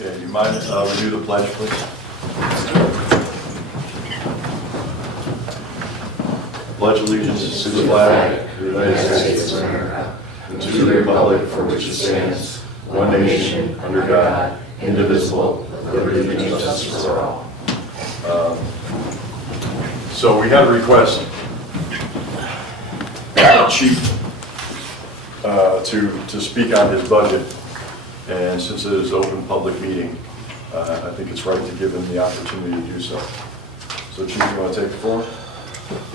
Okay, do you mind renew the pledge, please? Pledge allegiance to the flag of the United States of America and to the republic for which it stands, one nation, under God, indivisible, with liberty and justice for all. So we had a request, Chief, to speak on his budget, and since it is an open public meeting, I think it's right to give him the opportunity to do so. So Chief, you want to take the floor?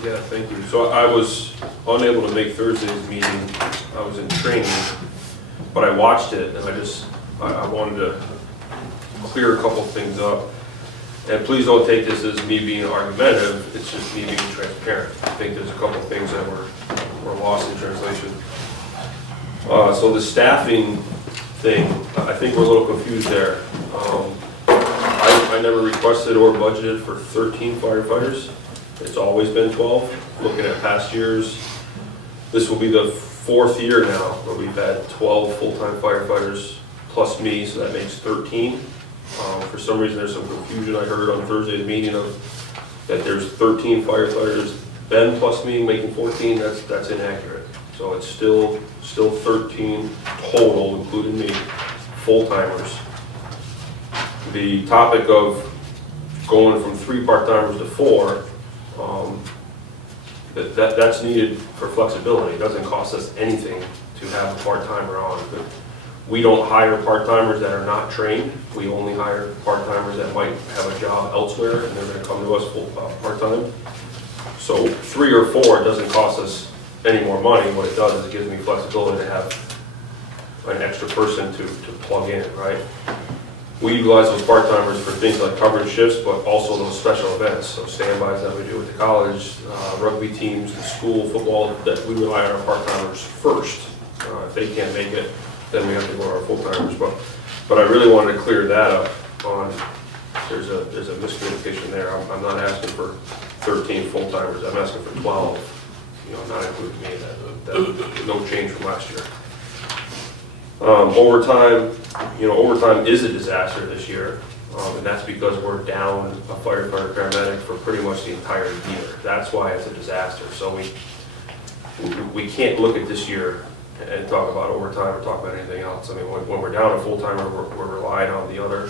Yeah, thank you. So I was unable to make Thursday's meeting. I was in training, but I watched it, and I wanted to clear a couple things up. And please don't take this as me being argumentative, it's just me being transparent. I think there's a couple things that were lost in translation. So the staffing thing, I think we're a little confused there. I never requested or budgeted for 13 firefighters. It's always been 12. Looking at past years, this will be the 4th year now where we've had 12 full-time firefighters plus me, so that makes 13. For some reason, there's some confusion I heard on Thursday's meeting that there's 13 firefighters, Ben plus me making 14. That's inaccurate. So it's still 13 total, including me, full-timers. The topic of going from 3 part-timers to 4, that's needed for flexibility. It doesn't cost us anything to have a part-timer on. But we don't hire part-timers that are not trained. We only hire part-timers that might have a job elsewhere and they're going to come to us full part-time. So 3 or 4 doesn't cost us any more money. What it does is it gives me flexibility to have an extra person to plug in, right? We utilize those part-timers for things like coverage shifts, but also those special events, so standbys that we do at the college, rugby teams, the school, football, that we rely on our part-timers first. If they can't make it, then we have to go to our full-timers. But I really wanted to clear that up on, there's a miscommunication there. I'm not asking for 13 full-timers, I'm asking for 12, not including me, that no change from last year. Overtime is a disaster this year, and that's because we're down a firefighter paramedic for pretty much the entire year. That's why it's a disaster. So we can't look at this year and talk about overtime or talk about anything else. I mean, when we're down a full-timer, we're relying on the other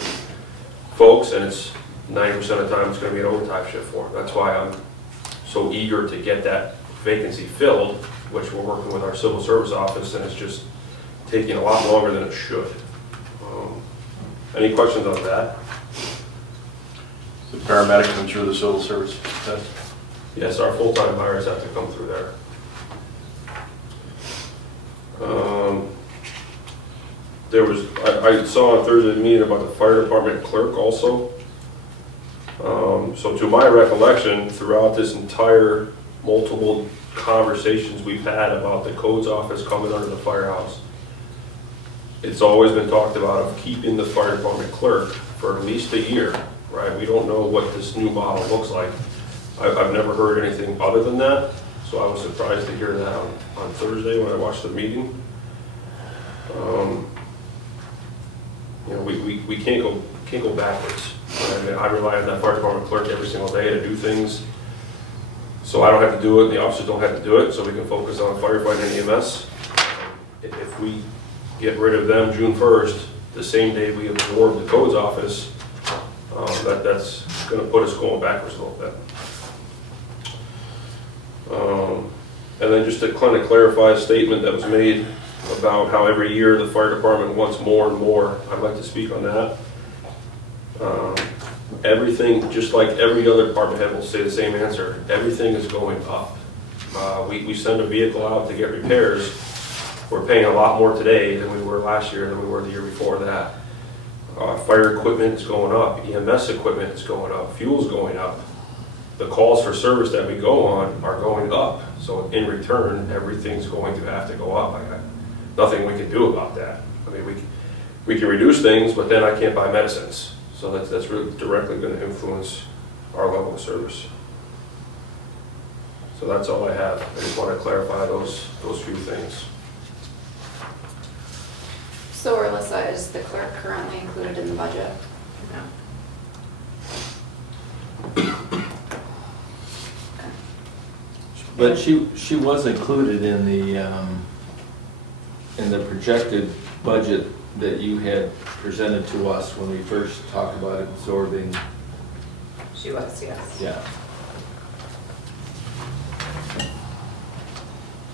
folks, and it's 90% of the time it's going to be an overtime shift for them. That's why I'm so eager to get that vacancy filled, which we're working with our civil service office, and it's just taking a lot longer than it should. Any questions on that? The paramedic come through the civil service test? Yes, our full-time hires have to come through there. I saw on Thursday's meeting about the fire department clerk also. So to my recollection, throughout this entire multiple conversations we've had about the codes office coming under the firehouse, it's always been talked about of keeping the fire department clerk for at least a year, right? We don't know what this new model looks like. I've never heard anything other than that, so I was surprised to hear that on Thursday when I watched the meeting. We can't go backwards. I mean, I rely on that fire department clerk every single day to do things, so I don't have to do it, and the officers don't have to do it, so we can focus on firefighting and EMS. If we get rid of them June 1st, the same day we absorb the codes office, that's going to put us going backwards a little bit. And then just to kind of clarify a statement that was made about how every year the fire department wants more and more, I'd like to speak on that. Everything, just like every other department head will say the same answer, everything is going up. We send a vehicle out to get repairs. We're paying a lot more today than we were last year, than we were the year before that. Fire equipment is going up, EMS equipment is going up, fuel's going up. The calls for service that we go on are going up. So in return, everything's going to have to go up. I got nothing we can do about that. I mean, we can reduce things, but then I can't buy medicines. So that's really directly going to influence our level of service. So that's all I have. I just want to clarify those few things. So So Alyssa, is the clerk currently included in the budget? No. But she was included in the projected budget that you had presented to us when we first talked about absorbing, She was, yes. yeah.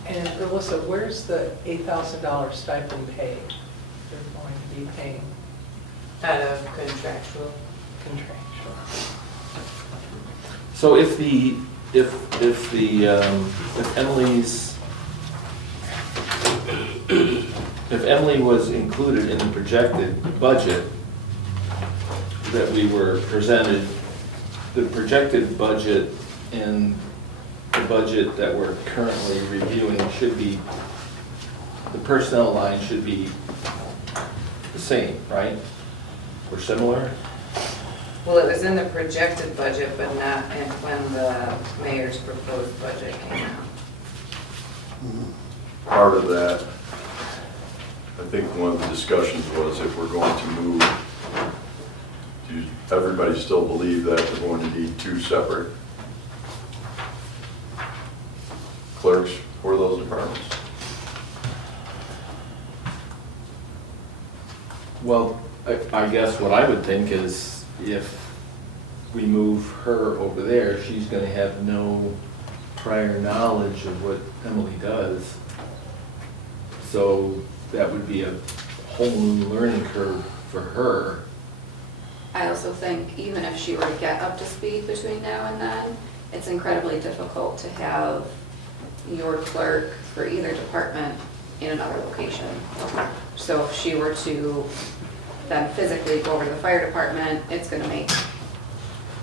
And Alyssa, where's the $8,000 stipend paid? They're going to be paying Out of contractual. contractual. So if Emily was included in the projected budget that we were presented, the projected budget and the budget that we're currently reviewing should be, the personnel line should be the same, right? Or similar? Well, it was in the projected budget, but not in when the mayor's proposed budget came out. Part of that, I think one of the discussions was if we're going to move, do everybody still believe that we're going to need two separate clerks for those departments? Well, I guess what I would think is if we move her over there, she's gonna have no prior knowledge of what Emily does. So that would be a whole new learning curve for her. I also think even if she were to get up to speed between now and then, it's incredibly difficult to have your clerk for either department in another location. So if she were to then physically go over to the fire department, it's gonna make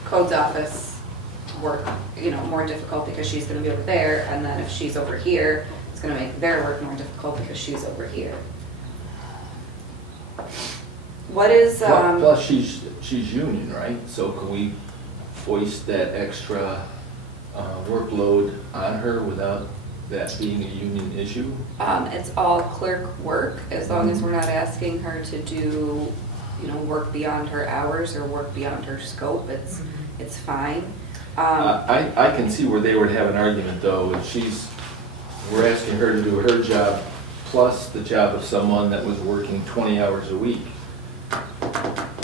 code's office work, more difficult because she's gonna be over there, and then if she's over here, it's gonna make their work more difficult because she's over here. What is, Plus, she's union, right? So can we foist that extra workload on her without that being a union issue? it's all clerk work, as long as we're not asking her to do, work beyond her hours or work beyond her scope, it's fine. I can see where they would have an argument though, if we're asking her to do her job plus the job of someone that was working 20 hours a week. I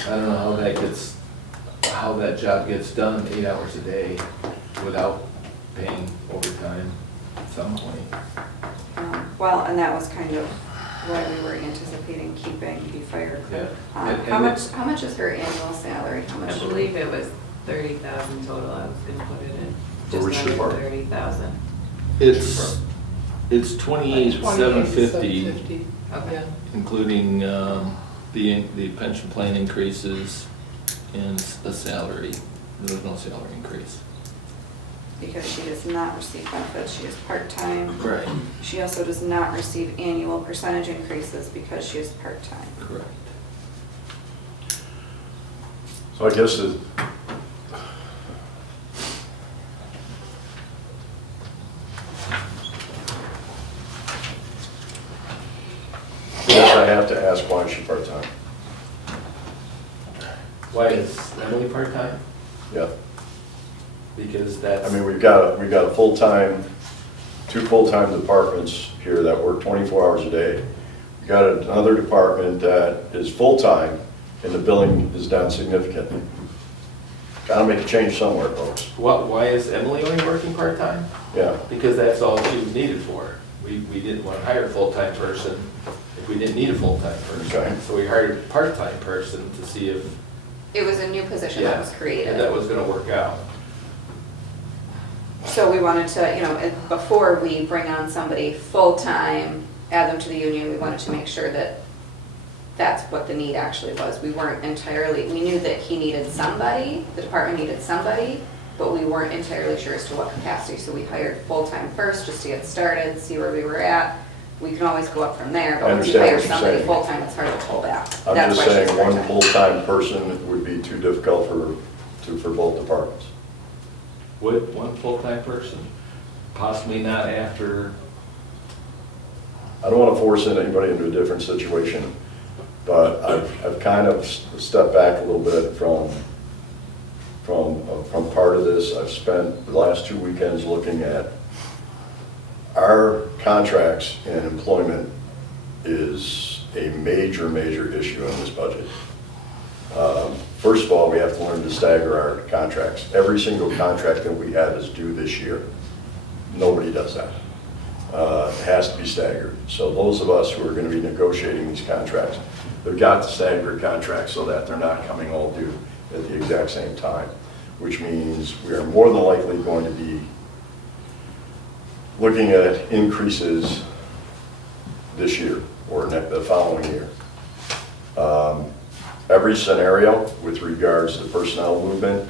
don't know how that job gets done 8 hours a day without paying overtime at some point. Well, and that was kind of why we were anticipating keeping the fire clerk. Yeah. And How much is her annual salary? How much? I believe it was 30,000 total. I was gonna put it in. For which Just under department? 30,000. It's 28,750, Okay. Yeah. including the pension plan increases and the salary. There was no salary increase. Because she does not receive benefits, she is part-time. Right. She also does not receive annual percentage increases because she is part-time. Correct. So I guess I have to ask why is she part-time? Why is Emily part-time? Yeah, Because that's. I mean, we've got a full-time, two full-time departments here that work 24 hours a day. We've got another department that is full-time and the billing is down significantly. Gotta make a change somewhere, folks. Why is Emily only working part-time? Yeah, Because that's all she was needed for. We didn't want to hire a full-time person if we didn't need a full-time Okay. person. So we hired a part-time person to see if, It was a new position that was and that created. was gonna work out. So we wanted to, before we bring on somebody full-time, add them to the union, we wanted to make sure that that's what the need actually was. We knew that he needed somebody, the department needed somebody, but we weren't entirely sure as to what capacity. So we hired full-time first, just to get started, see where we were at. We can always go up from there, I but once you understand hire what you're somebody saying. full-time, it's hard to pull back. I'm That's just why she's saying one part-time. full-time person would be too difficult for both departments. Would one full-time person, possibly not after, I don't want to force anybody into a different situation. But I've kind of stepped back a little bit from part of this. I've spent the last 2 weekends looking at our contracts, and employment is a major, major issue in this budget. First of all, we have to learn to stagger our contracts. Every single contract that we have is due this year. Nobody does that. It has to be staggered. So those of us who are going to be negotiating these contracts, they've got to stagger contracts so that they're not coming all due at the exact same time, which means we are more than likely going to be looking at increases this year or the following year. Every scenario with regards to personnel movement,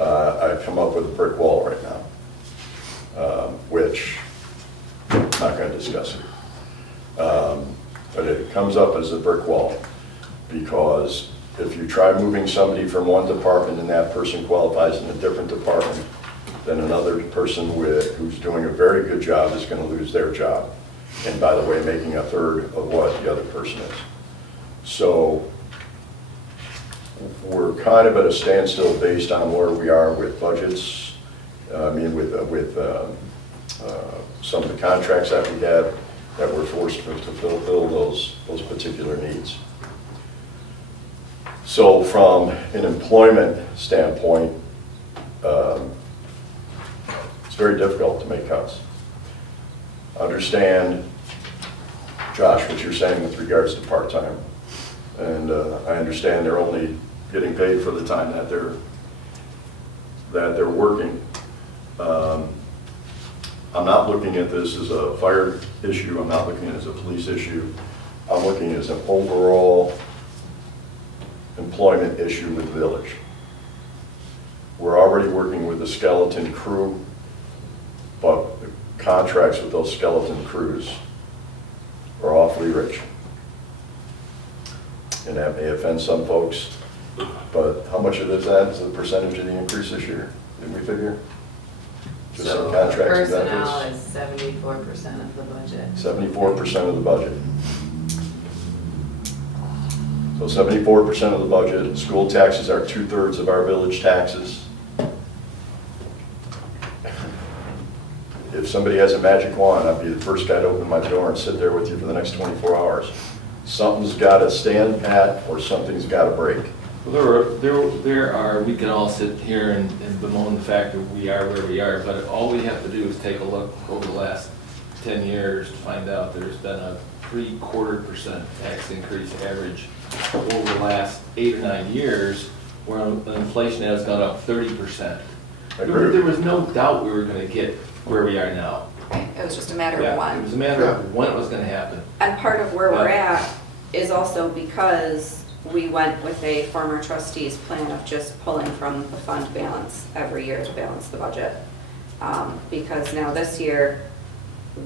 I've come up with a brick wall right now, which I'm not going to discuss here. But it comes up as a brick wall because if you try moving somebody from one department and that person qualifies in a different department, then another person who's doing a very good job is going to lose their job. And by the way, making a third of what the other person is. So we're kind of at a standstill based on where we are with budgets. I mean, with some of the contracts that we have that we're forced to fulfill those particular needs. So from an employment standpoint, it's very difficult to make cuts. Understand, Josh, what you're saying with regards to part-time. And I understand they're only getting paid for the time that they're working. I'm not looking at this as a fire issue. I'm not looking at it as a police issue. I'm looking at it as an overall employment issue with the village. We're already working with a skeleton crew, but the contracts with those skeleton crews are awfully rich. And that may offend some folks, but how much of that is the percentage of the increase this year? Did we figure? Just some contracts and Personnel benefits? is 74% of the budget. 74% of the budget. So 74% of the budget. School taxes are 2/3 of our village taxes. If somebody has a magic wand, I'd be the first guy to open my door and sit there with you for the next 24 hours. Something's got to stand pat or something's got to break. Well, there are, we can all sit here and bemoan the fact that we are where we are, but all we have to do is take a look over the last 10 years to find out there's been a 0.75% tax increase average over the last 8 or 9 years, where inflation has gone up 30%. There was no doubt we were going to get where we are now. Right, it was just a matter Yeah, of when. it was a matter of when it was going to happen. And part of where we're Yeah. at is also because we went with a former trustee's plan of just pulling from the fund balance every year to balance the budget. Because now this year,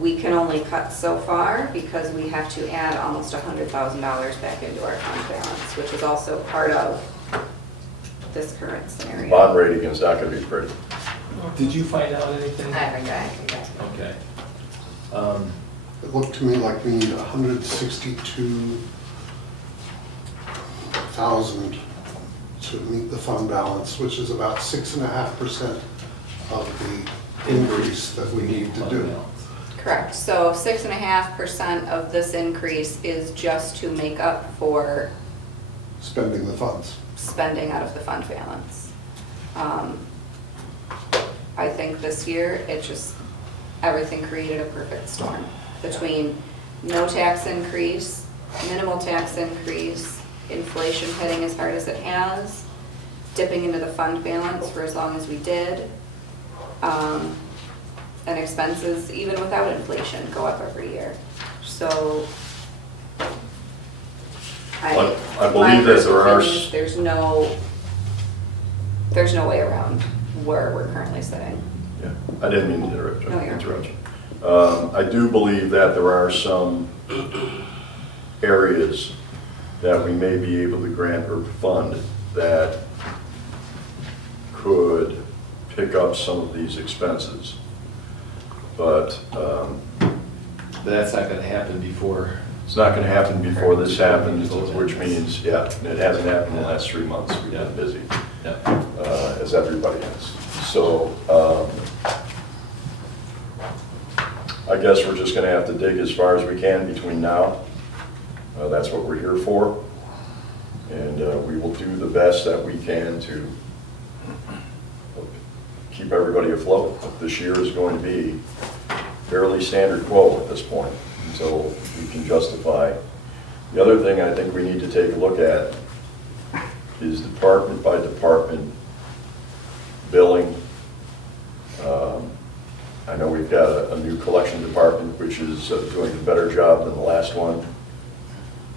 we can only cut so far because we have to add almost $100,000 back into our fund balance, which is also part of this current scenario. Bond rating is not going to be pretty. Did you find out anything? I haven't got anything back. Okay. It looked to me like we need 162,000 to meet the fund balance, which is about 6.5% of the increase that we need to do. Correct, so 6.5% of this increase is just to make up for Spending the funds. spending out of the fund balance. I think this year, everything created a perfect storm between no tax increase, minimal tax increase, inflation hitting as hard as it has, dipping into the fund balance for as long as we did, and expenses, even without inflation, go up every year. So I my believe that personal there are opinion is there's no way around where we're currently sitting. Yeah, I didn't mean to interrupt you. No, you're Interrupt you. I do believe that there are some areas that we may be able to grant or fund that could pick up some of these expenses. But That's not going to happen before It's not gonna happen before this happens, which means, yeah, it hasn't happened in the last 3 months. We've been busy, as everybody has. So, I guess we're just gonna have to dig as far as we can between now. That's what we're here for. And we will do the best that we can to keep everybody afloat. This year is going to be fairly standard quo at this point, until we can justify. The other thing I think we need to take a look at is department by department billing. I know we've got a new collection department which is doing a better job than the last one,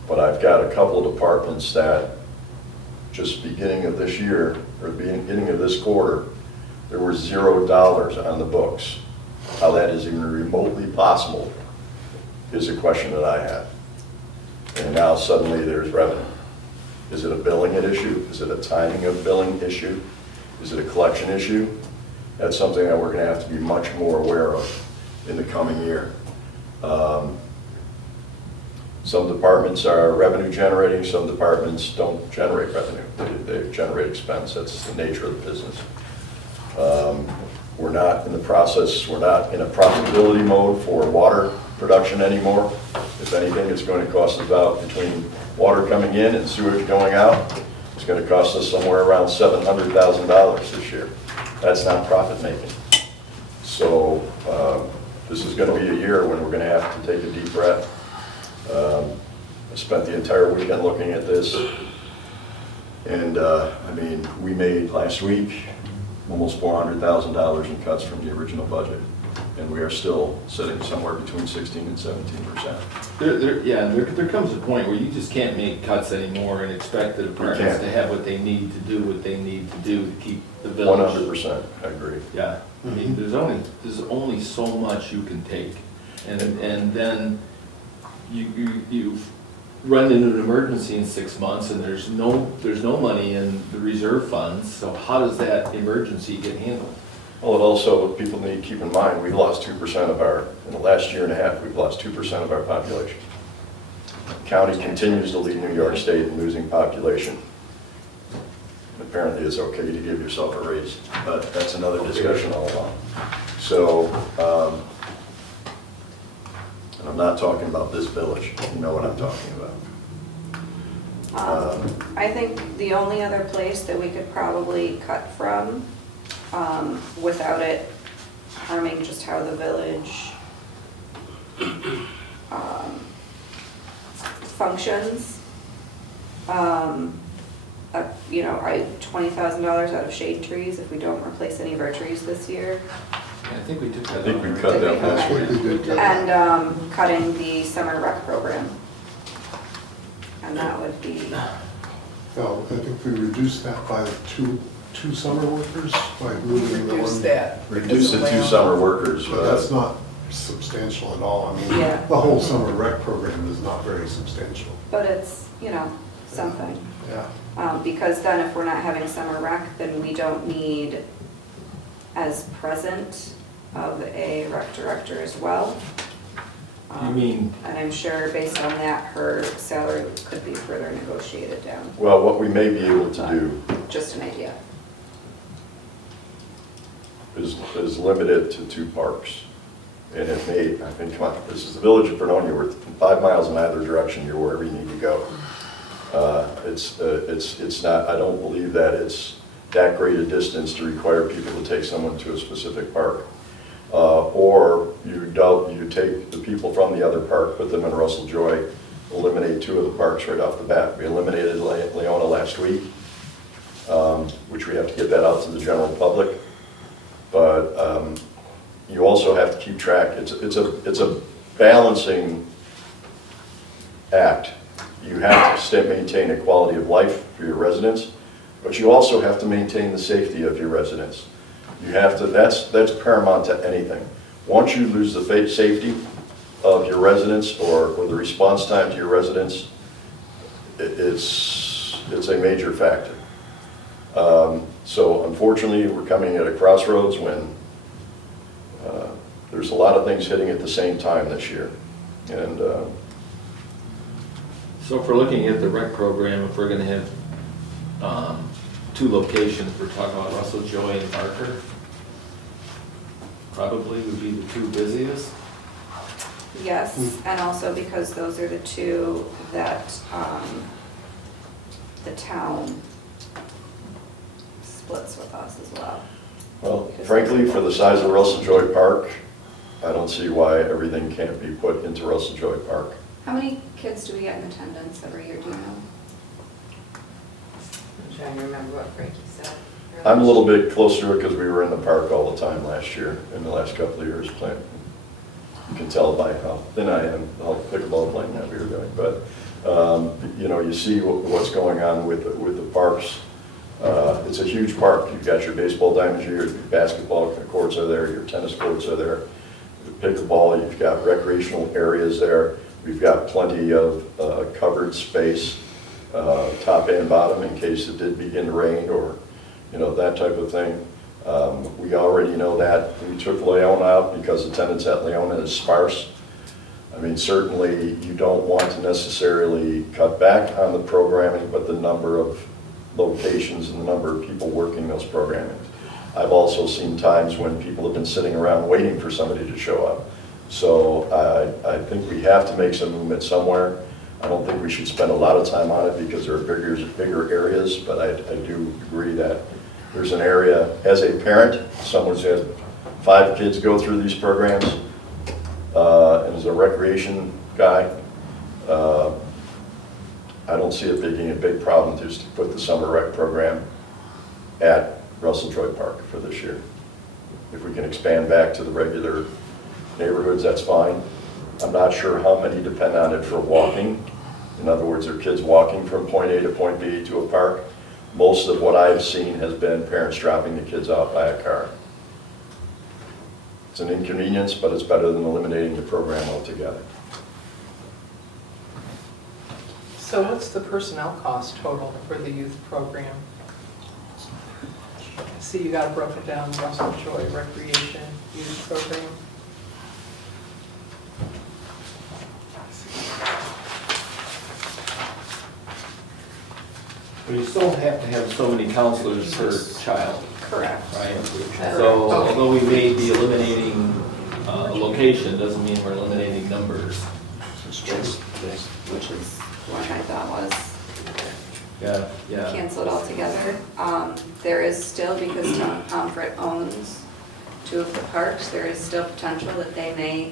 but I've got a couple of departments that just beginning of this year, or beginning of this quarter, there were $0 on the books. How that is even remotely possible is a question that I have. And now suddenly there's revenue. Is it a billing issue? Is it a timing of billing issue? Is it a collection issue? That's something that we're going to have to be much more aware of in the coming year. Some departments are revenue generating, some departments don't generate revenue. They generate expense. That's the nature of the business. We're not in the process, we're not in a profitability mode for water production anymore. If anything, it's going to cost us about, between water coming in and sewage going out, it's going to cost us somewhere around $700,000 this year. That's not profit making. So this is going to be a year when we're going to have to take a deep breath. I spent the entire weekend looking at this, and I mean, we made last week almost $400,000 in cuts from the original budget, and we are still sitting somewhere between 16 and 17%. There comes a point where you just can't make cuts anymore and expect the departments to have what they need to do, what they need to do to keep the village. 100%, I agree. Yeah, I mean, there's only so much you can take, and then you run into an emergency in 6 months, and there's no money in the reserve funds. So how does that emergency get handled? Well, it also, people need to keep in mind, we've lost 2% of our, in the last year and a half, we've lost 2% of our population. The county continues to lead New York State in losing population. Apparently it's okay to give yourself a raise, but that's another discussion all along. So, and I'm not talking about this village, you know what I'm talking about. I think the only other place that we could probably cut from, without it harming just how the village functions, you know, $20,000 out of shade trees if we don't replace any of our trees this year. I think we took that. I think we out. cut Did that we? last Okay. week. We did cut that. And cutting the summer rec program. And that would be, No, I think we reduced that by two summer workers by moving the Reduce one. that. Reduce the because 2 of summer workers. But that's not substantial at all. I mean, Yeah. the whole summer rec program is not very substantial. but it's, you know, something. Yeah. Because then if we're not having summer rec, then we don't need as present of a rec director as well. You mean, And I'm sure based on that, her salary could be further negotiated down. Well, what we may be able to do Just an idea. is limit it to 2 parks. And it may, I mean, come on, this is the village of Fredonia, we're 5 miles in either direction, you're wherever you need to go. It's not, I don't believe that it's that great a distance to require people to take someone to a specific park. Or you take the people from the other park, put them in Russell Joy, eliminate 2 of the parks right off the bat. We eliminated Leona last week, which we have to get that out to the general public. But you also have to keep track, it's a balancing act. You have to maintain a quality of life for your residents, but you also have to maintain the safety of your residents. You have to, that's paramount to anything. Once you lose the safety of your residents or the response time to your residents, it's a major factor. So unfortunately, we're coming at a crossroads when there's a lot of things hitting at the same time this year. And So if we're looking at the rec program, if we're gonna have two locations, we're talking about Russell Joy and Parker. Probably would be the two busiest. Yes, and also because those are the two that the town splits with us as well. Well, frankly, for the size of Russell Joy Park, I don't see why everything can't be put into Russell Joy Park. How many kids do we get in attendance every year, do you know? I'm trying to remember what Frankie said. I'm a little bit closer to it because we were in the park all the time last year, in the last couple of years playing. You can tell by how thin I am, how pickleball playing that we were doing. But, you know, you see what's going on with the parks. It's a huge park. You've got your baseball diamonds, your basketball courts are there, your tennis courts are there. Pickleball, you've got recreational areas there. We've got plenty of covered space, top and bottom, in case it did begin to rain or, you know, that type of thing. We already know that. We took Leona out because attendance at Leona is sparse. I mean, certainly you don't want to necessarily cut back on the programming, but the number of locations and the number of people working those programming. I've also seen times when people have been sitting around waiting for somebody to show up. So I think we have to make some movement somewhere. I don't think we should spend a lot of time on it because there are bigger areas, but I do agree that there's an area, as a parent, someone's had 5 kids go through these programs, and as a recreation guy, I don't see it being a big problem just to put the summer rec program at Russell Joy Park for this year. If we can expand back to the regular neighborhoods, that's fine. I'm not sure how many depend on it for walking. In other words, are kids walking from point A to point B to a park? Most of what I've seen has been parents dropping the kids off by a car. It's an inconvenience, but it's better than eliminating the program altogether. So what's the personnel cost total for the youth program? I see you got it broken down, Russell Joy Recreation Youth Program. We still have to have so many counselors per child, Correct. right? So although we may be eliminating a location, doesn't mean we're eliminating numbers. Which is what I thought was Yeah. canceled altogether. There is still, because Town Pomfret owns 2 of the parks, there is still potential that they may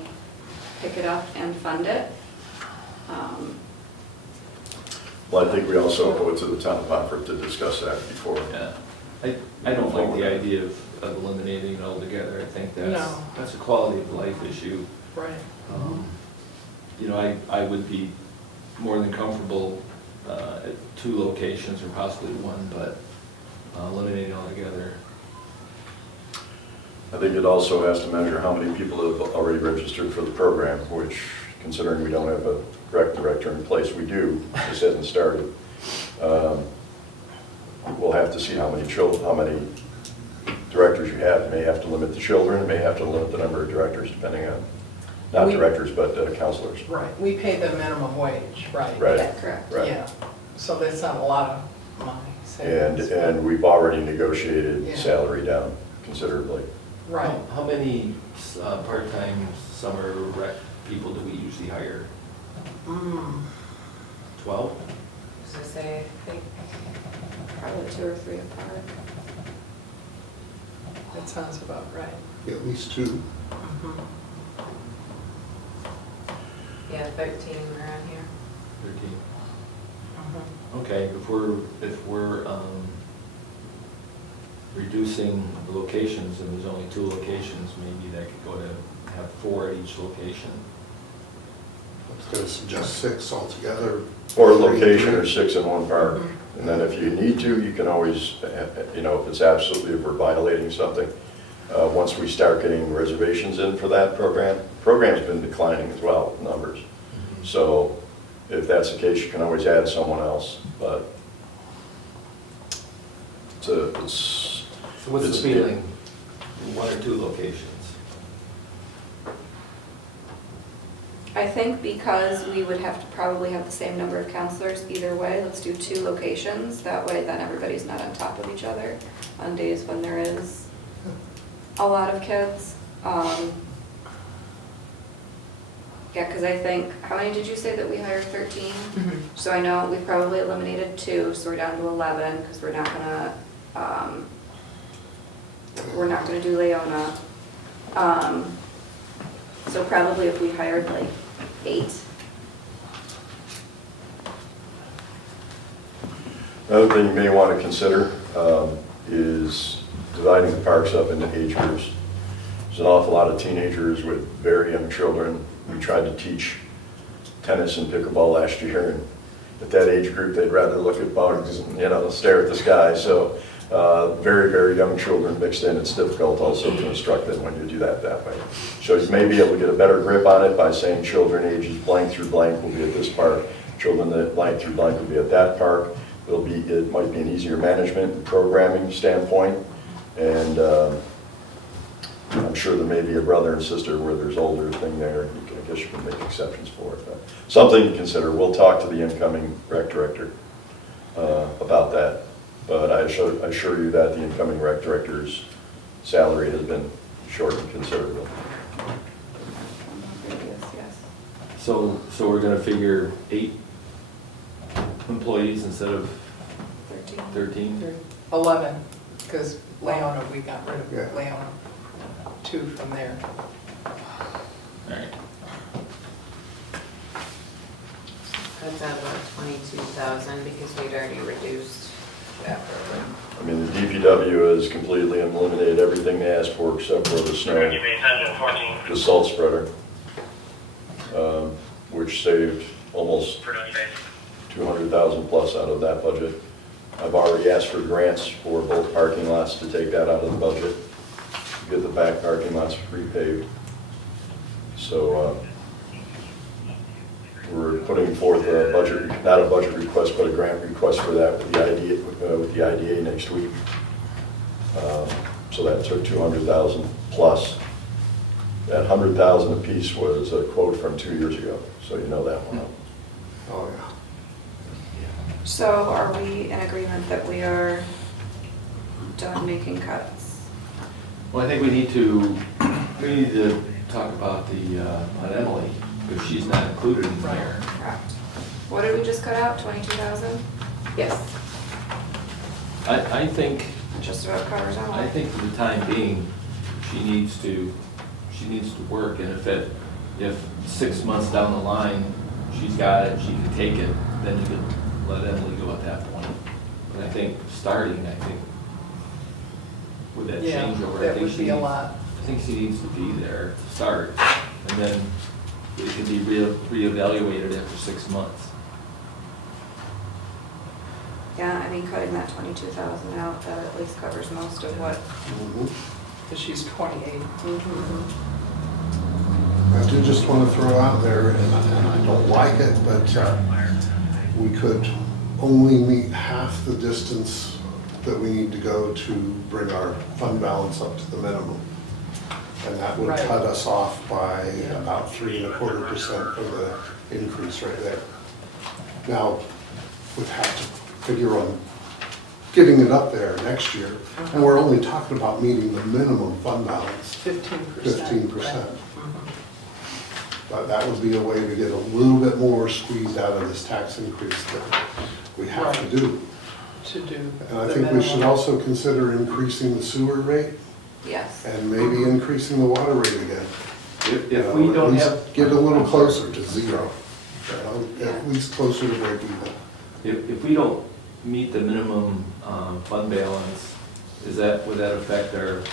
pick it up and fund it. Well, I think we also owe it to the town of Pomfret to discuss that before. Yeah. I don't like the idea of eliminating it altogether. I think No. that's a quality of life issue. Right. You know, I would be more than comfortable at 2 locations or possibly 1, but eliminating it altogether. I think it also has to measure how many people have already registered for the program, which, considering we don't have a rec director in place, we do, this hasn't started. We'll have to see how many directors you have. You may have to limit the children, you may have to limit the number of directors, depending on, not directors, but counselors. Right, we pay the minimum wage, right? Right. That's correct. Right. Yeah, so that's not a lot of money savings. And we've already negotiated Yeah. salary down considerably. Right. How many part-time summer rec people do we usually hire? 12? As I say, I think Probably 2 or 3 apart. That sounds about right. At least 2. yeah, 13 around here. 13? Okay, if we're reducing the locations and there's only 2 locations, maybe that could go to have 4 at each location. I was going to suggest 6 altogether. Or a location or 6 in one park. And then if you need to, you can always, you know, if it's absolutely, if we're violating something, once we start getting reservations in for that program's been declining as well, numbers. So if that's the case, you can always add someone else, but it's So what's the it's- feeling? 1 or 2 locations? I think because we would have to probably have the same number of counselors either way, let's do 2 locations. That way then everybody's not on top of each other on days when there is a lot of kids. Yeah, because I think, how many did you say that we hired? 13? So I know we probably eliminated 2, so we're down to 11 because we're not gonna do Leona. So probably if we hired like 8. Another thing you may want to consider is dividing the parks up into age groups. There's an awful lot of teenagers with very young children. We tried to teach tennis and pickleball last year, and at that age group, they'd rather look at bugs and, stare at the sky. So very, very young children mixed in. It's difficult also to instruct them when you do that way. So you may be able to get a better grip on it by saying children ages blank through blank will be at this park, children that blank through blank will be at that park. It might be an easier management and programming standpoint, and I'm sure there may be a brother and sister where there's older thing there. I guess you can make exceptions for it. But something to consider. We'll talk to the incoming rec director about that. But I assure you that the incoming rec director's salary has been shortened considerably. Yes. So we're gonna figure 8 employees instead of 13? 11, because Leona, we got rid of Yeah. Leona, 2 from there. All right. That's at about 22,000 because we'd already reduced that program. I mean, the DPW has completely eliminated everything they asked for except for the snow, the salt spreader, which saved almost 200,000 plus out of that budget. I've already asked for grants for both parking lots to take that out of the budget, to get the back parking lots repaved. So we're putting forth a budget, not a budget request, but a grant request for that with the IDA next week. So that took 200,000 plus. That 100,000 apiece was a quote from 2 years ago, so you know that one. Oh, yeah. So are we in agreement that we are done making cuts? Well, I think we need to talk about on Emily, if she's not included in there. Correct. What did we just cut out, 22,000? Yes. I think, Just about covers Emily. I think for the time being, she needs to work, and if 6 months down the line, she's got it, she can take it, then you can let Emily go at that point. But I think starting, with that Yeah, changeover, I that think would she be a needs, lot. I think she needs to be there to start, and then it can be reevaluated after 6 months. Yeah, I mean, cutting that 22,000 out, that at least covers most of what. Mhm. Because she's 28. I do just want to throw out there, and I don't like it, but we could only meet half the distance that we need to go to bring our fund balance up to the minimum. And that would Right. cut us off by about 3.25% of the increase right there. Now, we'd have to figure on getting it up there next year, and we're only talking about meeting the minimum fund balance, 15%. 15%. But that would be a way to get a little bit more squeezed out of this tax increase that we have to do. To do And I the think we should minimum. also consider increasing the sewer rate Yes. and maybe increasing the water rate again. If You know, we at don't least have, get a little closer to zero, at least closer to break even. if we don't meet the minimum fund balance, would that affect our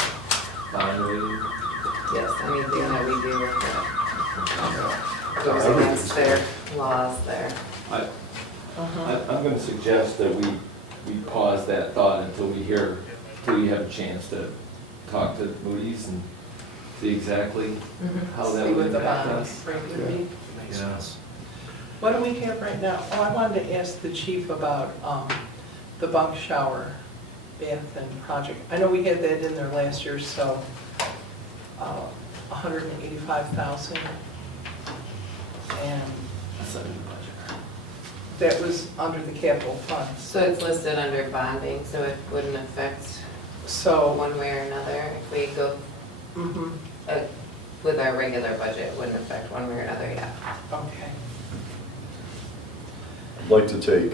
bond rating? Yes, anything that we do with that goes against their laws there. I'm going to suggest that we pause that thought until we have a chance to talk to Moody's and see exactly how that See would what the impact bond us. rate would be. Yeah. What do we have right now? Oh, I wanted to ask the chief about the bunk shower bath and project. I know we had that in there last year, so 185,000. and That's under the budget. that was under the capital funds. So it's listed under bonding, so it wouldn't affect So, one way or another if we go mhm, with our regular budget, it wouldn't affect one way or another, yeah. okay. I'd like to take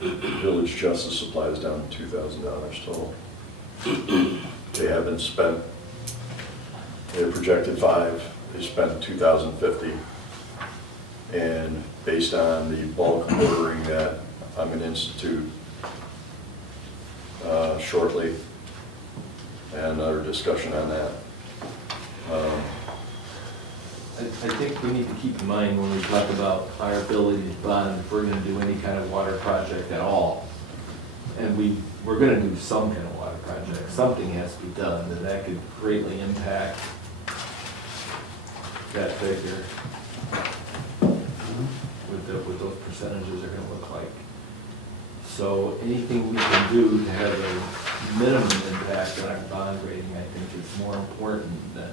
village justice supplies down to $2,000 total. They haven't spent, they projected 5, they spent 2,050. And based on the bulk ordering that I'm going to institute shortly, and our discussion on that. I think we need to keep in mind when we talk about our ability to bond, if we're gonna do any kind of water project at all, and we're gonna do some kind of water project, something has to be done, then that could greatly impact that figure. What those percentages are gonna look like. So anything we can do to have a minimum impact on our bond rating, I think is more important than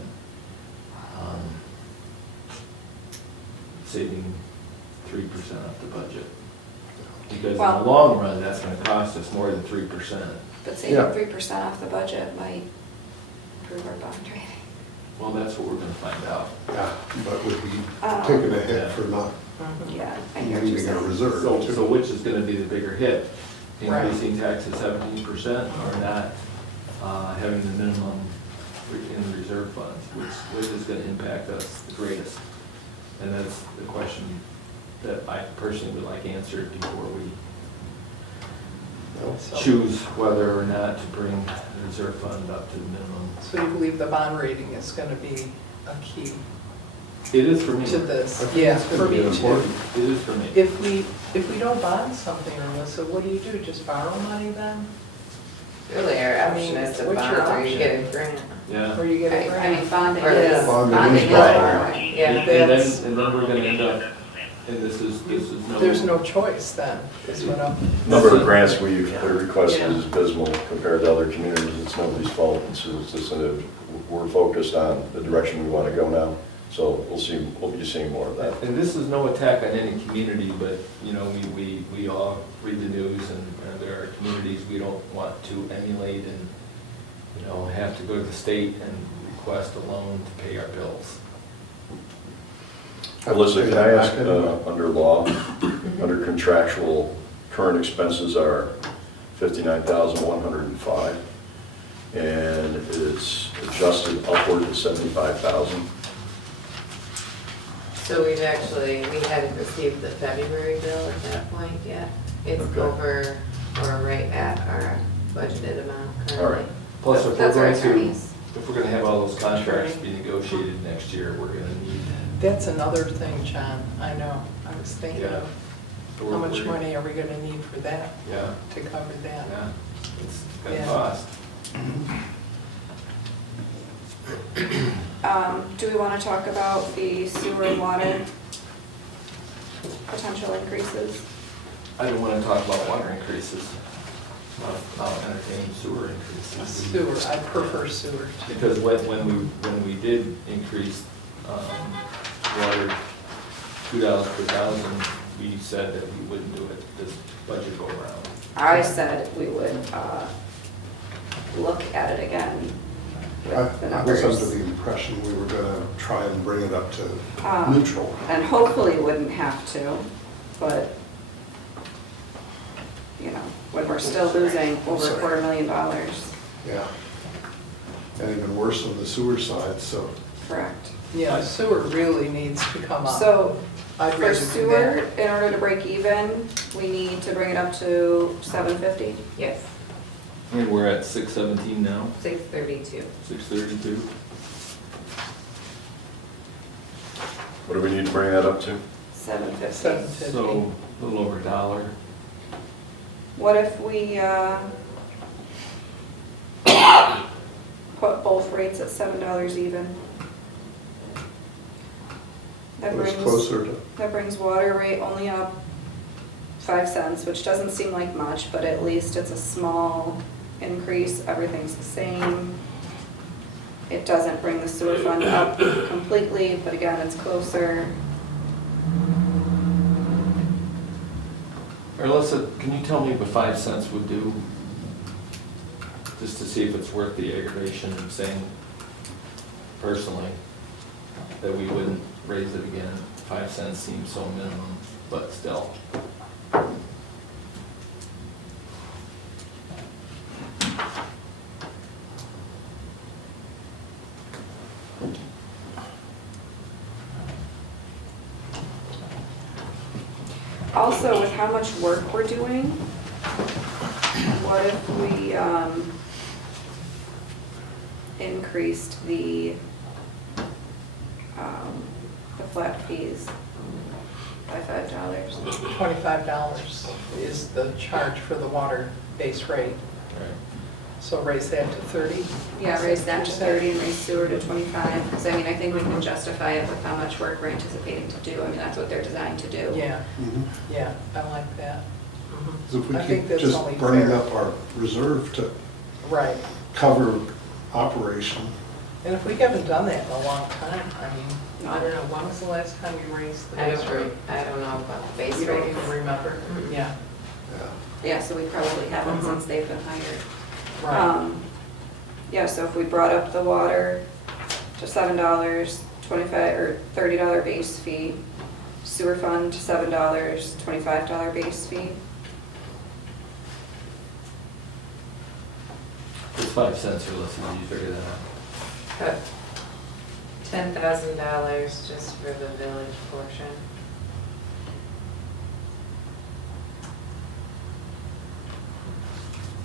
saving 3% off the budget. Because in the Well- long run, that's gonna cost us more than 3%. But saving Yeah. 3% off the budget might improve our bond rating. Well, that's what we're gonna find out. Yeah, but would be taking a hit for not Yeah, I hear what you're needing a saying. reserve So too. which is gonna be the bigger hit? Right. Increasing taxes 17% or not having the minimum in the reserve funds? Which is gonna impact us the greatest? And that's the question that I personally would like answered before we So- choose whether or not to bring the reserve fund up to the minimum. So you believe the bond rating is gonna be a key It is for me. to this? I think Yeah, it's gonna for be me too. important. It is for me. If we don't bond something, Alyssa, what do? Just borrow money then? Really, our I option mean, is to what's your bond or you option? get a grant. Yeah. Or you get a I mean, grant? bonding Or is, yeah. bonding is Bonding is borrowing. Yeah. That's- And then we're gonna end up, and this is no. There's no choice then, is what I'm. Number of grants we've requested is abysmal compared to other communities. It's nobody's fault. It's just we're focused on the direction we want to go now. So we'll be seeing more of that. And this is no attack on any community, but, you know, we all read the news, and there are communities we don't want to emulate and, you know, have to go to the state and request a loan to pay our bills. Alyssa, can I ask, under law, under contractual, current expenses are 59,105, and it's adjusted upward to 75,000. So we hadn't received the February bill at that point yet. It's Okay. over or right at our budgeted amount All currently. right. Plus, if we're That's our going to, attorneys. if we're gonna have all those contracts be negotiated next year, we're gonna need. That's another thing, John, I know. I was thinking Yeah. of So how we're- much we're- money are we gonna need for that, Yeah, to cover that? yeah, it's gonna Yeah. cost. Do we want to talk about the sewer and water potential increases? I don't wanna talk about water increases. I'll entertain sewer increases. Sewer, I prefer sewer too. Because when we did increase water $2 per thousand, we said that we wouldn't do it this budget go around. I said we would look at it again with the I was under numbers. the impression we were gonna try and bring it up to Um, neutral. And hopefully wouldn't have to, but, you know, when we're still losing over $250,000, Yeah. And even worse on the sewer side, so. correct? Yeah, sewer really needs to come up. So I'd for rather do sewer, that. in order to break even, we need to bring it up to 750. Yes, And we're at 617 now, 632. 632. What do we need to bring that up to? 750. 750. So a little over $1. What if we put both rates at $7 even? That It was brings, closer to, that brings water rate only up 5 cents, which doesn't seem like much, but at least it's a small increase, everything's the same. It doesn't bring the sewer fund up completely, but again, it's closer. Alyssa, can you tell me what 5 cents would do? Just to see if it's worth the aggravation of saying personally that we wouldn't raise it again. 5 cents seems so minimum, but still. Also, with how much work we're doing, what if we increased the flat fees by $5? $25 is the charge for the water base rate. Right. So raise that to 30? Yeah, raise that to 30 and raise sewer to 25, because I mean, I think we can justify it with how much work we're anticipating to do. I mean, that's what they're designed to do. Yeah, Mhm. yeah, I like that. 'Cause if we I think keep that's just only burning fair. up our reserve to Right. cover operation, And if we haven't done that in a long time, I mean, I don't know, when was the last time you raised the I base rate? don't know about the base You don't rate. even remember? Yeah, yeah. Yeah, so we probably haven't Mhm. since they've been hired. right. Yeah, so if we brought up the water to $7, 25, or $30 base fee, sewer fund to $7, $25 base fee. It's 5 cents, Alyssa, did you figure that out? Cut $10,000 just for the village portion.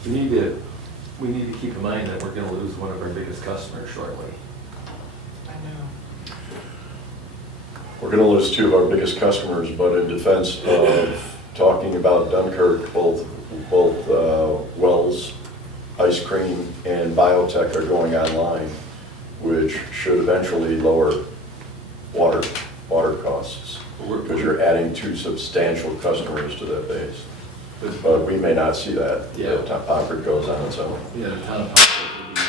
We need to keep in mind that we're gonna lose one of our biggest customers shortly. I know. We're gonna lose two of our biggest customers, but in defense of talking about Dunkirk, both Wells Ice Cream and Biotech are going online, which should eventually lower water costs, because you're adding two substantial customers to that base. But we may not see that. Yeah. The Concord goes on its own. Yeah, the town of Concord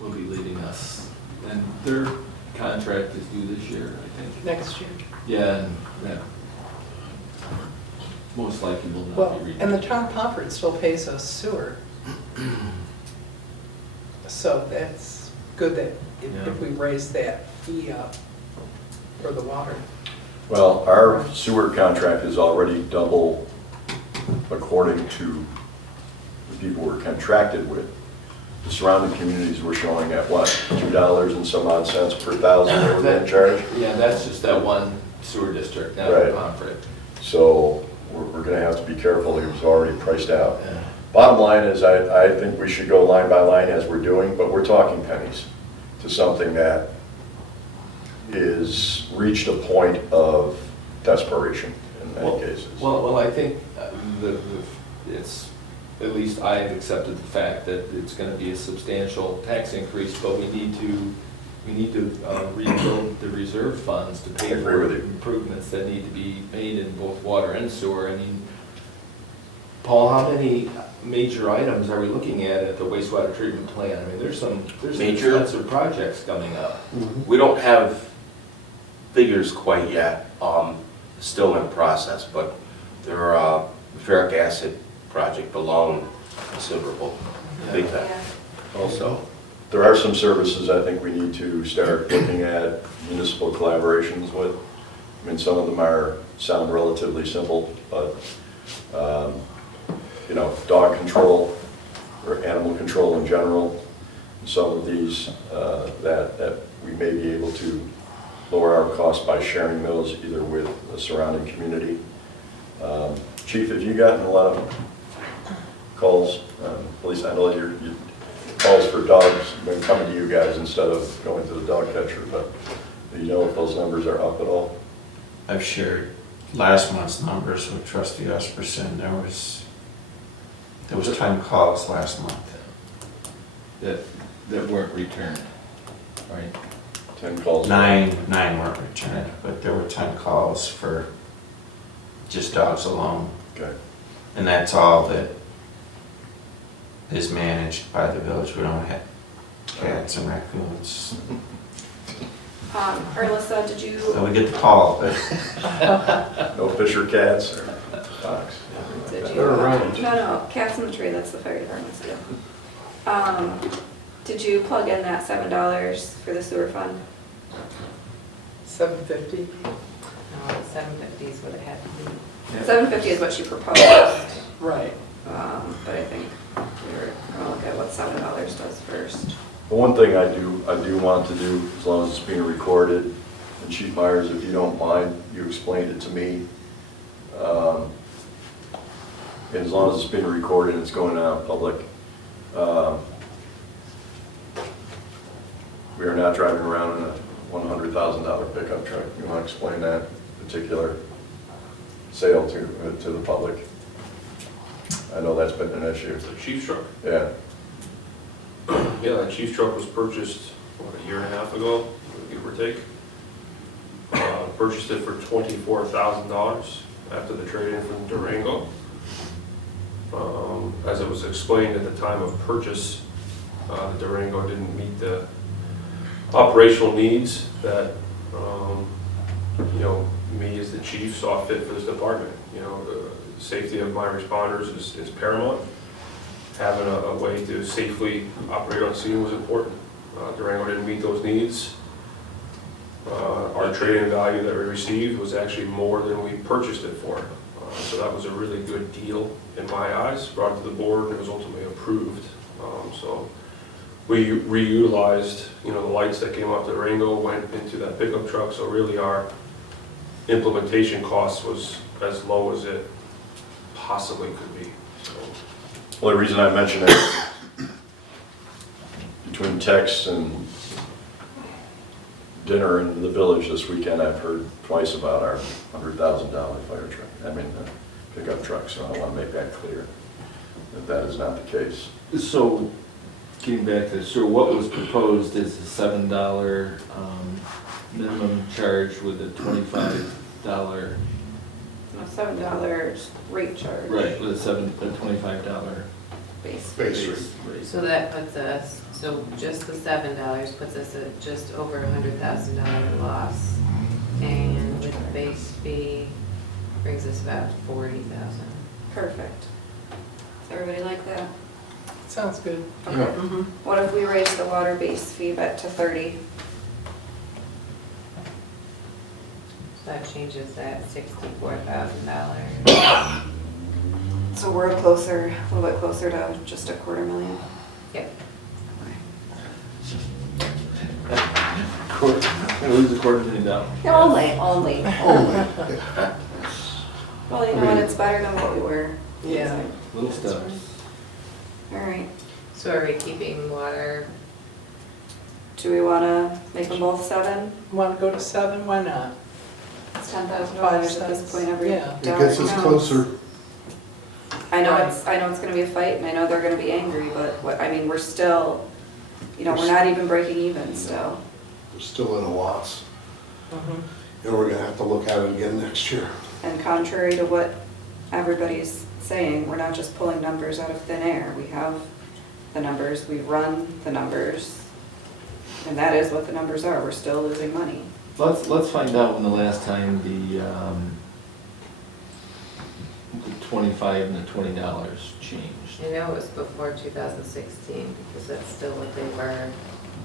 will be leading us. And their contract is due this year, I think. Next year. Yeah, and that most likely will not Well, be and the renewed. town of Pomfret still pays us sewer. So that's good that Yeah. if we raise that fee up for the water. Well, our sewer contract is already double according to the people we're contracted with. The surrounding communities were showing at what, $2 and some odd cents per thousand they were being charged? Yeah, that's just that one sewer district, not Right. Pomfret. So we're gonna have to be careful, it was already priced out. Yeah. Bottom line is, I think we should go line by line as we're doing, but we're talking pennies to something that is reached a point of desperation in many cases. Well, I think it's, at least I've accepted the fact that it's gonna be a substantial tax increase, but we need to rebuild the reserve funds to pay I agree for with you. improvements that need to be made in both water and sewer. I mean, Paul, how many major items are we looking at the wastewater treatment plant? I mean, there's some Major? expensive projects coming up. We don't have figures quite yet, still in process, but there are ferric acid project alone considerable, big time Yeah. also. There are some services I think we need to start looking at municipal collaborations with. I mean, some of them sound relatively simple, but, dog control or animal control in general, some of these that we may be able to lower our costs by sharing those either with the surrounding community. Chief, have you gotten a lot of calls? At least I know your calls for dogs been coming to you guys instead of going to the dog catcher, but do you know if those numbers are up at all? I've shared last month's numbers with Trustee Esperson. There was 10 calls last month. That weren't returned, right? 10 calls? Nine weren't returned, but there were 10 calls for just dogs alone. Okay. And that's all that is managed by the village. We don't have cats and raccoons. Alyssa, did you? So we get the call, but No Fisher cats or? Fox. Did you? They're around. No, Cats in the Tree, that's the fire department's deal. Did you plug in that $7 for the sewer fund? $750? No, 750 is what it had to be. $750 is what she proposed, Right. but I think we were gonna look at what $7 does first. The one thing I do want to do, as long as it's being recorded, and Chief Myers, if you don't mind, you explained it to me. And as long as it's being recorded and it's going out public, we are not driving around in a $100,000 pickup truck. You want to explain that particular sale to the public? I know that's been an issue. The chief's truck? Yeah. Yeah, that chief's truck was purchased, what, a year and a half ago, give or take. Purchased it for $24,000 after the trade-in from Durango. As it was explained at the time of purchase, the Durango didn't meet the operational needs that, me as the chief saw fit for this department. The safety of my responders is paramount. Having a way to safely operate on scene was important. Durango didn't meet those needs. Our trade-in value that we received was actually more than we purchased it for. So that was a really good deal in my eyes. Brought it to the board and it was ultimately approved. So we reutilized, the lights that came off the Durango went into that pickup truck. So really our implementation cost was as low as it possibly could be. So. Well, the reason I mention it, between texts and dinner in the village this weekend, I've heard twice about our $100,000 fire truck, pickup truck, so I want to make that clear, that is not the case. So, getting back to, so what was proposed is a $7 minimum charge with a $25, A $7 rate charge. right, with a $25 Base. Base rate. So that puts us, so just the $7 puts us at just over $100,000 loss. And with the base fee, brings us about 40,000. Perfect. Everybody like that? Sounds good. Okay. Mhm. What if we raise the water base fee back to 30? So that changes that $64,000. So we're a little bit closer to just $250,000. Yep. Lose $250,000. Yeah, only. Only, Well, you know what, it's better than what we were. Yeah. Little steps. All right. So are we keeping water? Do we want to make them both 7? Want to go to 7? Why not? It's $10,000 5 at this cents. point every Yeah. it dollar gets us counts. closer. I know it's going to be a fight, and I know they're going to be angry, but we're still, we're not even breaking even still. We're still in a loss, Mhm. and we're gonna have to look at it again next year. And contrary to what everybody's saying, we're not just pulling numbers out of thin air. We have the numbers, we run the numbers, and that is what the numbers are. We're still losing money. Let's find out when the last time the 25 and the $20 changed. I know it was before 2016 because that's still what they were.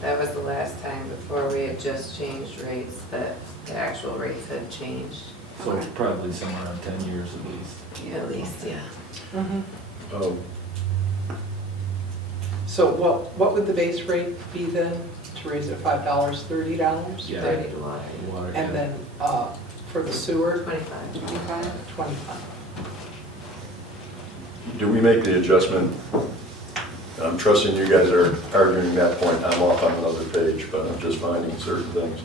That was the last time before we had just changed rates that the actual rates had changed. So it's probably somewhere around 10 years at least. At least, yeah. Mhm. Oh, So what would the base rate be then, to raise it $5, $30? Yeah. 30 to water. Water, And yeah. then for the sewer, 25. 25? 25. do we make the adjustment? And I'm trusting you guys are arguing that point. I'm off on another page, but I'm just finding certain things.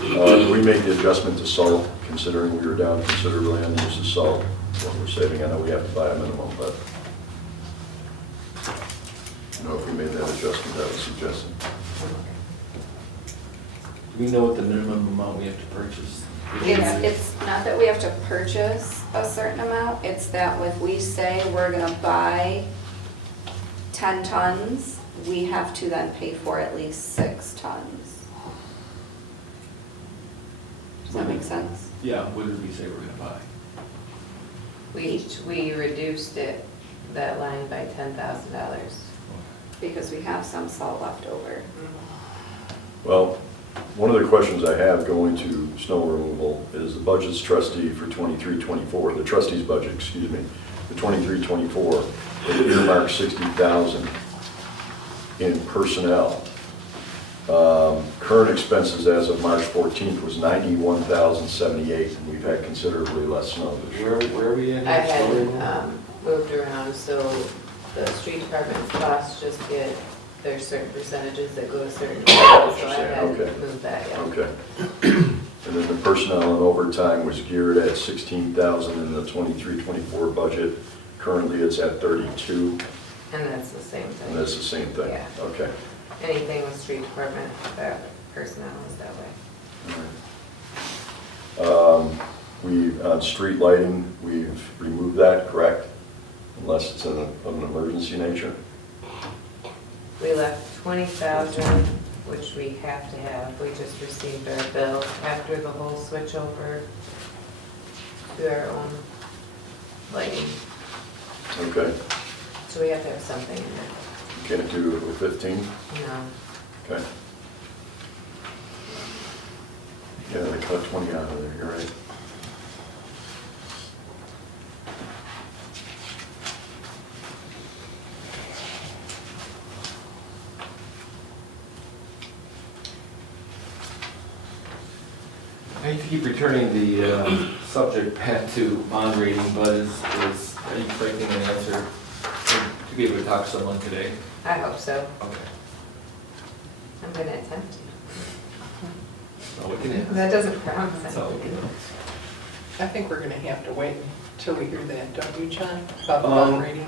Do we make the adjustment to salt, considering we were down considerably on the use of salt? What we're saving, I know we have to buy a minimum, but I know if we made that adjustment, that was suggested. Do we know what the minimum amount we have to purchase? It's not that we have to purchase a certain amount, it's that if we say we're gonna buy 10 tons, we have to then pay for at least 6 tons. Does that make sense? Yeah, what did we say we're gonna buy? We reduced that line by $10,000. Because we have some salt left over. Well, one of the questions I have going to snow removal is the budget's trustee for 23-24, the trustee's budget, excuse me, the 23-24, it earmarked 60,000 in personnel. Current expenses as of March 14th was 91,078, and we've had considerably less snow this year. Where are we at? I had moved around, so the street department's costs just get, there's certain percentages that go to certain departments, so I hadn't Okay. moved that yet. Okay. And then the personnel and overtime was geared at 16,000 in the 23-24 budget. Currently, it's at 32, And that's the same thing. and that's the same thing. Yeah. Okay. Anything with street department, that personnel is that way. On street lighting, we've removed that, correct? Unless it's of an emergency nature? We left 20,000, which we have to have. We just received our bill after the whole switch over to our own lighting. Okay. So we have to have something in there. Can't do 15? No. Okay. Yeah, they cut 20 out of there, you're right. I hate to keep returning the subject back to bond rating, but are you expecting an answer to be able to talk to someone today? I hope so. Okay. I'm gonna attempt to. So we can ask. That doesn't promise That's all we anything. can do. I think we're gonna have to wait until we hear that, don't you, John? About the bond rating?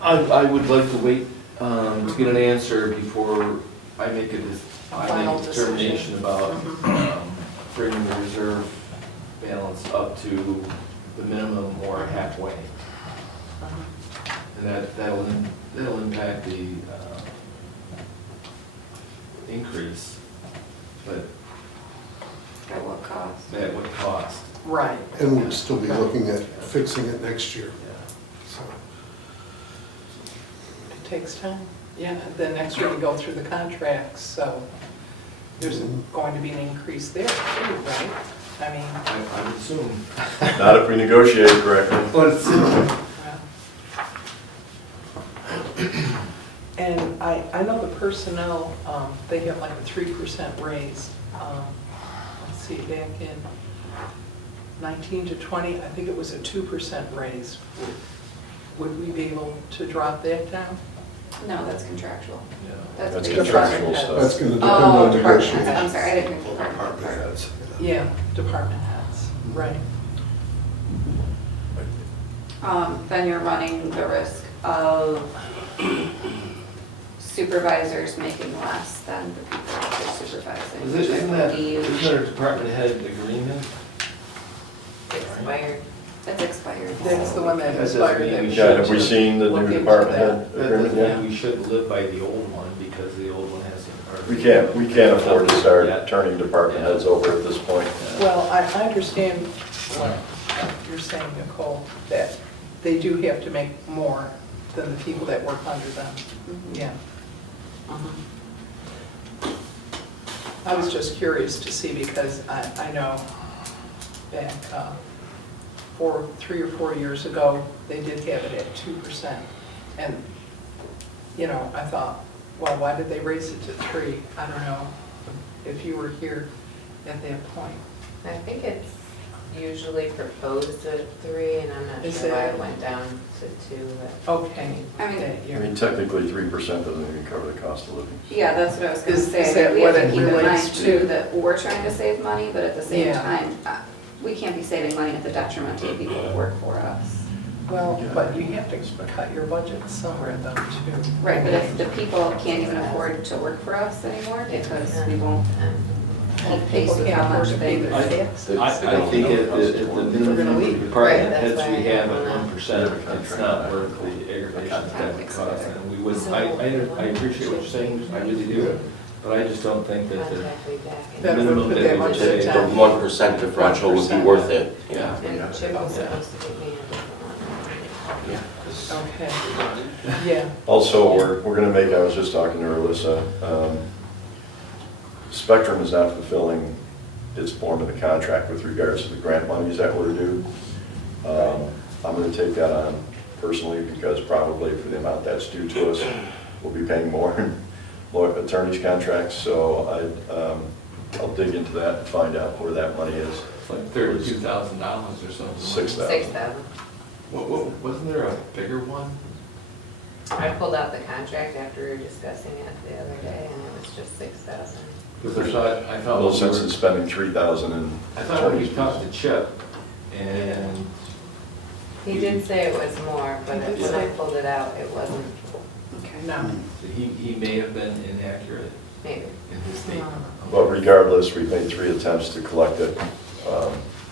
I would like to wait to get an answer before I make Final decision. determination about Mhm. bringing the reserve balance up to the minimum or halfway. And that'll impact the increase, but At what cost? at what cost? Right. And we'd still be looking at fixing it next year, Yeah. so. It takes time. Yeah, then next year we go through the contracts, so there's going to be an increase there too, right? I mean, I would assume. Not if we negotiate correctly. But it's, and I know the personnel, they get like a 3% raise. Let's see, back in 19 to 20, I think it was a 2% raise. Would we be able to drop that down? No, that's contractual. yeah. That's That's based contractual on- stuff. That's gonna depend Oh, on department heads. negotiations. I'm sorry, I didn't hear the Department department. heads. Yeah, department heads, right. Then you're running the risk of supervisors making less than the people that they're supervising. which I Isn't that believe a department head agreement? Expired. It's expired. That's the one that That doesn't expired. mean that we we Yeah, should have we just seen the look new into department that. head That agreement doesn't yet? mean we should live by the old one because the old one hasn't. We can't afford to start Yeah. turning department heads over at this point. Well, I understand what you're saying, Nicole, that they do have to make more than the people that work under them. Mhm. Yeah. I was just curious to see because I know back 3 or 4 years ago, they did have it at 2%. And, you know, I thought, well, why did they raise it to 3? I don't know if you were here at that point. I think it's usually proposed at 3, and I'm not Is sure why it? it went down to 2. but- Okay. I mean- that I year. mean, technically, 3% doesn't even cover the cost of living. Yeah, that's what I was gonna Is say. that We what have to it keep in mind relates too, to? that we're trying to save money, but at the same Yeah. time, we can't be saving money at the detriment to the people that work for us. Well, but you have to cut your budget somewhere though, too. Right, but if the people can't even afford to work for us anymore because we won't keep pace People with can't how afford much to they. pay their taxes. I think at the gonna minimum leave. department Right, that's heads why we I have don't at wanna- 1%, it's not worth the aggravation that would cost. And we would, I appreciate what you're saying, I really do, but I just don't think that the Contact me back. the That would minimum put that that we would much at say. a The time. 1% differential would be worth it. Yeah. And Chip was supposed to give me a different one. Okay, yeah, Also, we're gonna make, I was just talking to Alyssa, Spectrum is not fulfilling its form of the contract with regards to the grant monies that were due. I'm gonna take that on personally, because probably for the amount that's due to us, we'll be paying more in lawyer attorneys' contracts, so I'll dig into that and find out where that money is. It's like $32,000 or something. 6,000. 6,000. Wasn't there a bigger one? I pulled out the contract after we were discussing it the other day, and it was just 6,000. Because I thought. No sense in spending 3,000 in I thought when you attorney's talked fees. to Chip, and He did say it was more, but when I pulled it out, it wasn't, Okay. no. he may have been inaccurate maybe. in his statement. But regardless, we've made 3 attempts to collect it,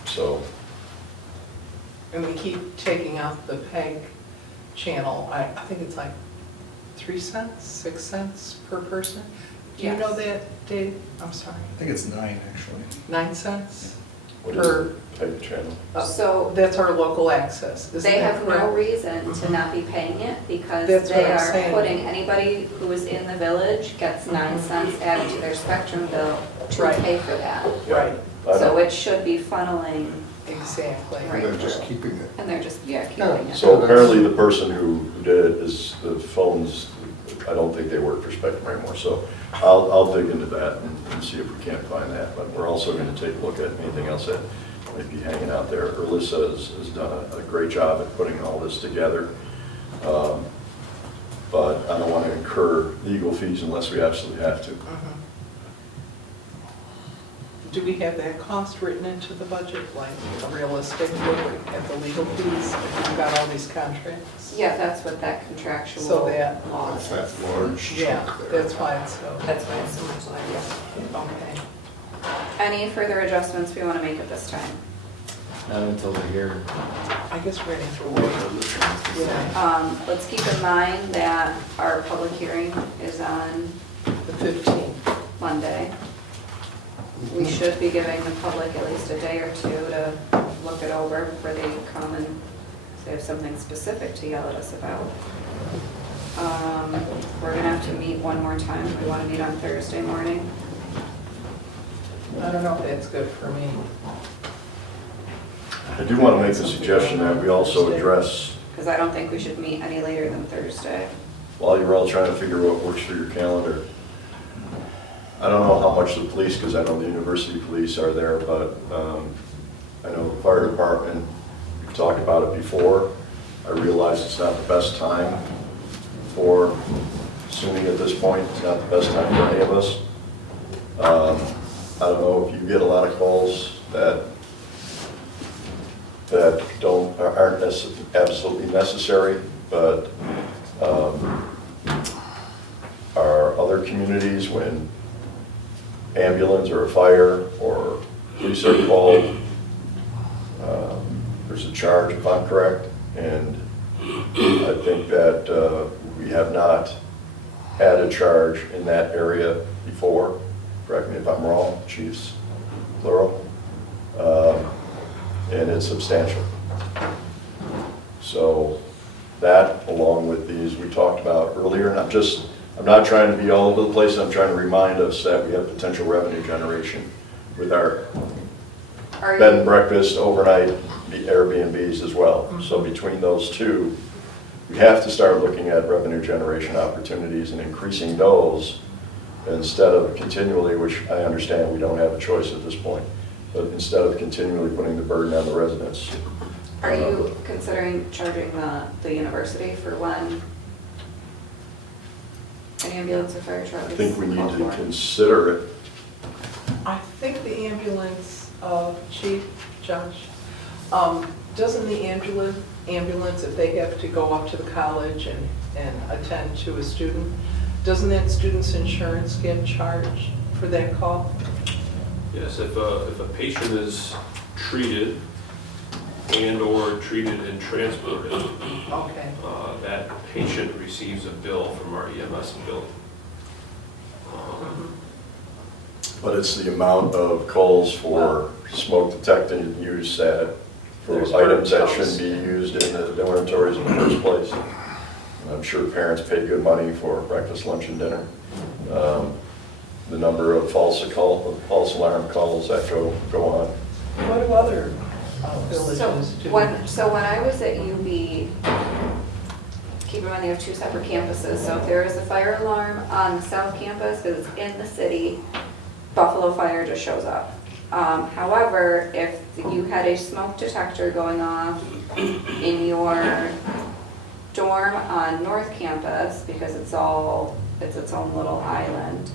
so And we keep taking out the PEG channel. I think it's like 3 cents, 6 cents per person. Do you know Yes. that, Dave? I'm sorry. I think it's 9, actually. 9 cents? what Per- is PEG channel? So That's our local access, isn't they that have no correct? reason to not be paying it because That's what they I'm are saying. putting, anybody who is in the village gets 9 cents added to their Spectrum bill to Right. pay for that. Right, I So know. it should be funneling, exactly. Right. And they're just keeping it. and they're just, yeah, keeping it. So apparently the person who did it is, the phones, I don't think they work for Spectrum anymore, so I'll dig into that and see if we can't find that. But we're also gonna take a look at anything else that might be hanging out there. Alyssa has done a great job at putting all this together. But I don't wanna incur legal fees unless we absolutely have to. Mhm. Do we have that cost written into the budget, like realistic, at the legal fees, if we've got all these contracts? Yeah, that's what that contractual So that- law It's says. that large Yeah, chunk there. that's why it's so, That's why it's so much larger. okay. Any further adjustments we want to make at this time? Not until the hearing. I guess we're gonna have to wait. Yeah, Let's keep in mind that our public hearing is on the 15th. Monday. We should be giving the public at least a day or two to look it over before they come and if they have something specific to yell at us about. We're gonna have to meet one more time. We want to meet on Thursday morning. I don't know if that's good for me. I do wanna make the suggestion that we also address, Because I don't think we should meet any later than Thursday. while you're all trying to figure out what works for your calendar, I don't know how much the police, because I know the university police are there, but I know the fire department, we've talked about it before. I realize it's not the best time for SUNY at this point, it's not the best time for any of us. I don't know if you get a lot of calls that aren't absolutely necessary, but our other communities, when ambulance or a fire or police are called, there's a charge, if I'm correct, and I think that we have not had a charge in that area before. Correct me if I'm wrong, chiefs, plural. And it's substantial. So that, along with these we talked about earlier, and I'm not trying to be all over the place, I'm trying to remind us that we have potential revenue generation with our Are bed and you, breakfast, overnight Airbnbs as well. So between those two, we have to start looking at revenue generation opportunities and increasing those instead of continually, which I understand we don't have a choice at this point, but instead of continually putting the burden on the residents. are you considering charging the university for when an ambulance or fire truck I is think we need called to for? consider it. I think the ambulance, Chief, Josh, doesn't the ambulance, if they have to go up to the college and attend to a student, doesn't that student's insurance get charged for that call? Yes, if a patient is treated and/or treated and transported, Okay, that patient receives a bill from our EMS bill. But it's the amount of calls for smoke detecting use at for There's items that burnt shouldn't toast. be used in the dormitories in the first place. And I'm sure parents pay good money for breakfast, lunch, and dinner. The number of false alarm calls that go on. What do other villages do? So when I was at UB, keep in mind they have two separate campuses, so if there is a fire alarm on the south campus, because it's in the city, Buffalo Fire just shows up. However, if you had a smoke detector going off in your dorm on North Campus, because it's its own little island,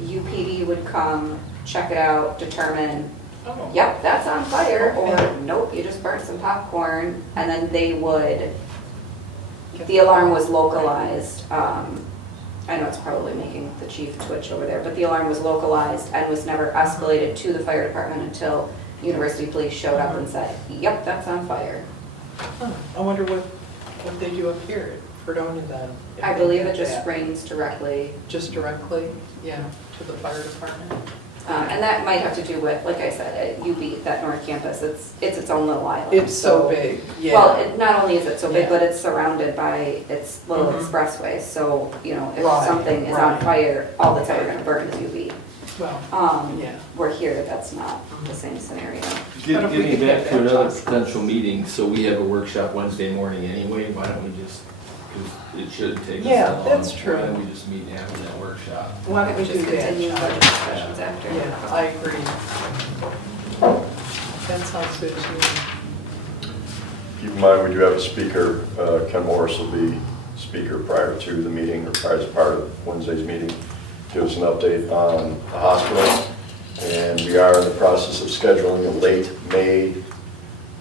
UPD would come, check it out, determine, Oh. yep, that's on fire, or Okay. nope, you just burnt some popcorn, and then they would, the alarm was localized. I know it's probably making the chief twitch over there, but the alarm was localized and was never escalated to the fire department until University Police showed up and said, yep, that's on fire. Huh. I wonder what they do up here at Fredonia then. if I they believe get it just that. rings directly, Just directly, yeah, to the fire department? and that might have to do with, like I said, at UB, that North Campus, it's its own little island. It's so big, yeah. Well, not only is it so big, Yeah. but it's surrounded by its little Mhm. expressway, so, you know, if Right, something is on right. fire, all that's ever gonna burn is UB. Well, yeah. Where here, that's not the same scenario. But if we Getting could back get to that another possible. potential meeting, so we have a workshop Wednesday morning anyway, why don't we just, because it shouldn't take us Yeah, that long. that's true. Why don't we just meet and have that workshop? Why don't we do Just continue that? budget discussions after. Yeah, I agree. That sounds good to me. Keep in mind, we do have a speaker, Ken Morris will be speaker prior to the meeting, or prior as part of Wednesday's meeting. Give us an update on the hospital. And we are in the process of scheduling a late May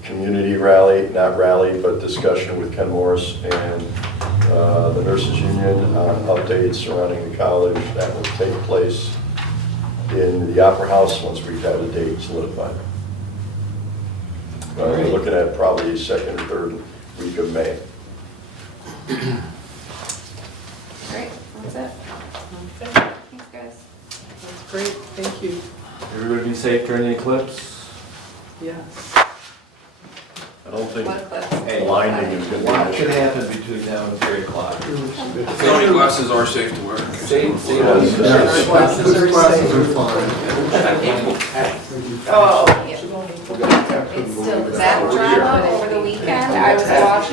community rally, not rally, but discussion with Ken Morris and the nurses union on updates surrounding the college. That will take place in the Opera House once we've had a date solidified. We're looking at probably second or third week of May. Great, that's it. Okay, Thanks, guys. that's great, thank you. Everybody be safe during the eclipse. Yes. I don't think What clips? blinding is going to be an What could issue. happen between now and 3 o'clock? Sony glasses are safe to wear. Safe. Our classes are safe. Oh, yeah. It's still that drama over the weekend, I was watching